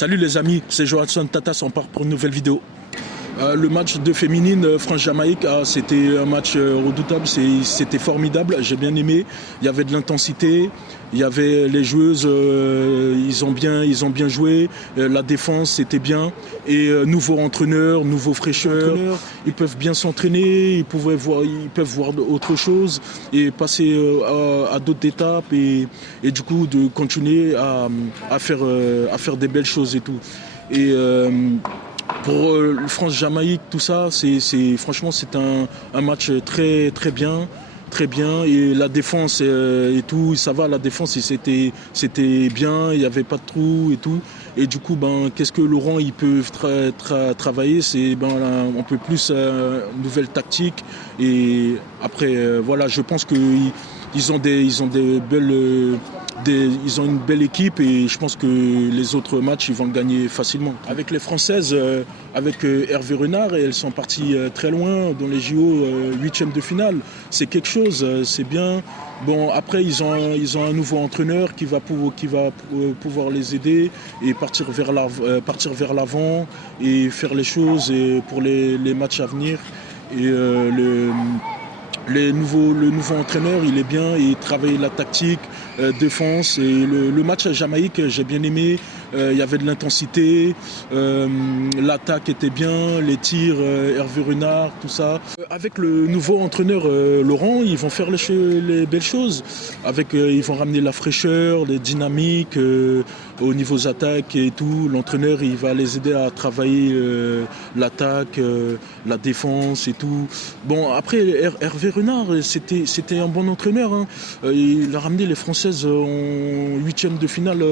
Salut les amis, c'est Johansson Tatas, on part pour une nouvelle vidéo. Le match de féminine France-Jamaïque, c'était un match redoutable, c'était formidable, j'ai bien aimé. Il y avait de l'intensité, il y avait les joueuses, ils ont bien joué, la défense c'était bien. Et nouveau entraîneur, nouveau fraîcheur, ils peuvent bien s'entraîner, ils peuvent voir autre chose et passer à d'autres étapes et du coup de continuer à faire des belles choses et tout. Et pour France-Jamaïque, tout ça, franchement c'est un match très très bien. Très bien, et la défense et tout, ça va, la défense c'était bien, il n'y avait pas de trous et tout. Et du coup, qu'est-ce que Laurent il peut travailler, c'est on peut plus nouvelle tactique. Et après, voilà, je pense qu'ils ont des belles. Ils ont une belle équipe et je pense que les autres matchs ils vont le gagner facilement. Avec les Françaises, avec Hervé Renard, elles sont parties très loin dans les JO, 8e de finale. C'est quelque chose, c'est bien. Bon, après ils ont un nouveau entraîneur qui va pouvoir les aider et partir vers l'avant et faire les choses pour les matchs à venir. Et le nouveau entraîneur, il est bien, il travaille la tactique, défense. Et le match à Jamaïque, j'ai bien aimé. Il y avait de l'intensité, l'attaque était bien, les tirs, Hervé Renard, tout ça. Avec le nouveau entraîneur Laurent, ils vont faire les belles choses. Ils vont ramener la fraîcheur, les dynamiques au niveau des attaques et tout. L'entraîneur, il va les aider à travailler l'attaque, la défense et tout. Bon, après, Hervé Renard, c'était un bon entraîneur. Hein. Il a ramené les Françaises en 8e de finale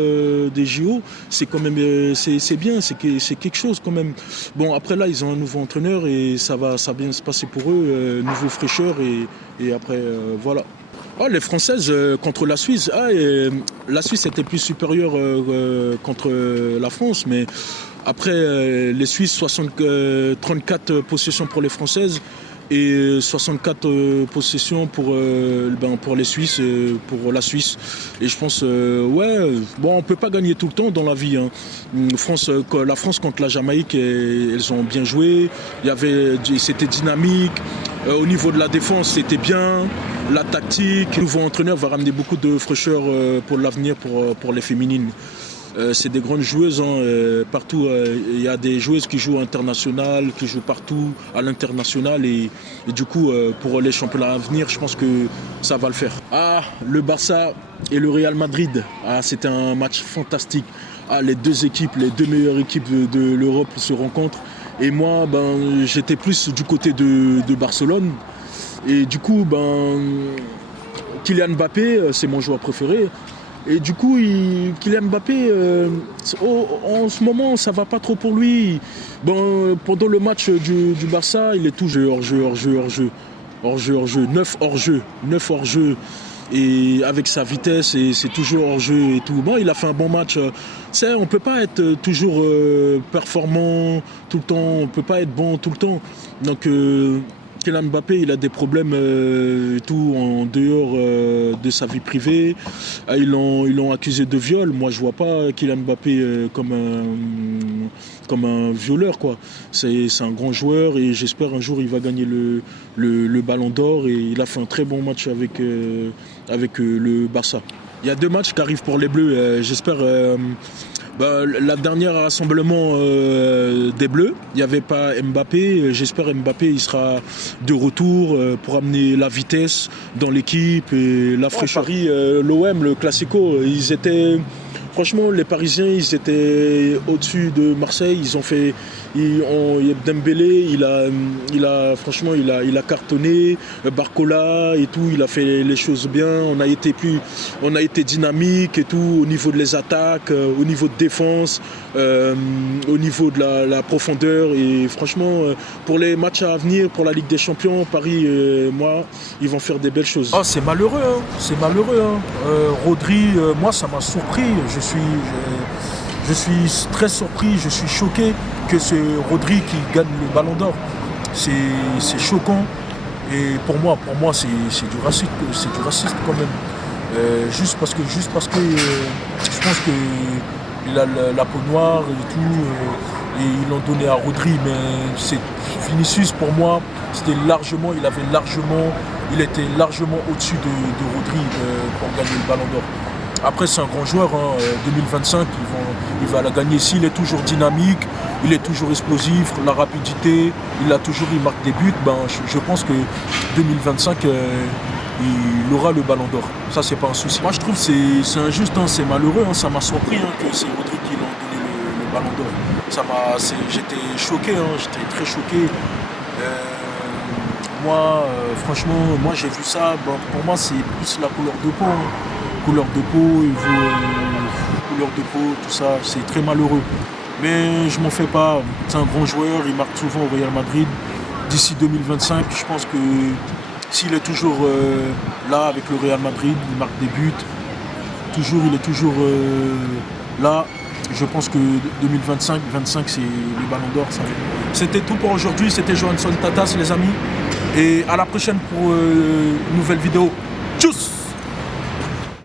des JO. C'est quand même c'est bien, c'est quelque chose quand même. Bon, après là, ils ont un nouveau entraîneur et ça va bien se passer pour eux. Nouveau fraîcheur et après, voilà. Les Françaises contre la Suisse, la Suisse était plus supérieure contre la France, mais après les Suisses, 34 possessions pour les Françaises et 64 possessions pour les Suisses, pour la Suisse. Et je pense, on peut pas gagner tout le temps dans la vie. Hein. La France contre la Jamaïque, elles ont bien joué. C'était dynamique. Au niveau de la défense, c'était bien. La tactique, le nouveau entraîneur va ramener beaucoup de fraîcheur pour l'avenir pour les féminines. C'est des grandes joueuses, hein, partout. Il y a des joueuses qui jouent international, qui jouent partout à l'international. Et du coup, pour les championnats à venir, je pense que ça va le faire. Le Barça et le Real Madrid, c'était un match fantastique. Les deux équipes, les deux meilleures équipes de l'Europe se rencontrent. Et moi, j'étais plus du côté de Barcelone. Et du coup, Kylian Mbappé, c'est mon joueur préféré. Et du coup, Kylian Mbappé, en ce moment, ça va pas trop pour lui. Pendant le match du Barça, il est toujours hors-jeu. 9 hors-jeu. Et avec sa vitesse, et c'est toujours hors-jeu et tout. Il a fait un bon match. On peut pas être toujours performant tout le temps. On peut pas être bon tout le temps. Donc, Kylian Mbappé, il a des problèmes et tout en dehors de sa vie privée. Ils l'ont accusé de viol. Moi, je vois pas Kylian Mbappé comme un violeur, quoi. C'est un grand joueur et j'espère un jour il va gagner le Ballon d'Or. Et il a fait un très bon match avec le Barça. Il y a 2 matchs qui arrivent pour les Bleus. J'espère. La dernière rassemblement des Bleus, il n'y avait pas Mbappé. J'espère Mbappé il sera de retour pour amener la vitesse dans l'équipe et la fraîcheur. Paris, l'OM, le Classico, franchement, les Parisiens, ils étaient au-dessus de Marseille. Ils ont fait, Dembélé, il a cartonné. Barcola et tout, il a fait les choses bien. On a été dynamique et tout au niveau de les attaques, au niveau de défense, au niveau de la profondeur. Et franchement, pour les matchs à venir, pour la Ligue des Champions, Paris, ils vont faire des belles choses. C'est malheureux, hein. C'est malheureux. Hein. Rodri, moi, ça m'a surpris. Je suis très surpris, je suis choqué que c'est Rodri qui gagne le Ballon d'Or. C'est choquant. Et pour moi, c'est du racisme quand même. Juste parce que je pense que il a la peau noire et tout, et ils l'ont donné à Rodri, mais Vinicius pour moi, il était largement au-dessus de Rodri pour gagner le Ballon d'Or. Après c'est un grand joueur, 2025, il va la gagner. S'il est toujours dynamique, il est toujours explosif, la rapidité, il marque des buts, je pense que 2025, il aura le Ballon d'Or. Ça, c'est pas un souci. Moi, je trouve que c'est injuste, c'est malheureux. Ça m'a surpris que c'est Rodri qui l'a donné le Ballon d'Or. J'étais choqué, j'étais très choqué. Franchement, j'ai vu ça. Pour moi, c'est plus la couleur de peau. Couleur de peau, couleur de peau, tout ça, c'est très malheureux. Mais je m'en fais pas. C'est un grand joueur, il marque souvent au Real Madrid. D'ici 2025, je pense que s'il est toujours là avec le Real Madrid, il marque des buts. Il est toujours là. Je pense que 2025, c'est le Ballon d'Or. C'était tout pour aujourd'hui. C'était Johansson Tatas, les amis. Et à la prochaine pour une nouvelle vidéo. Tchuss!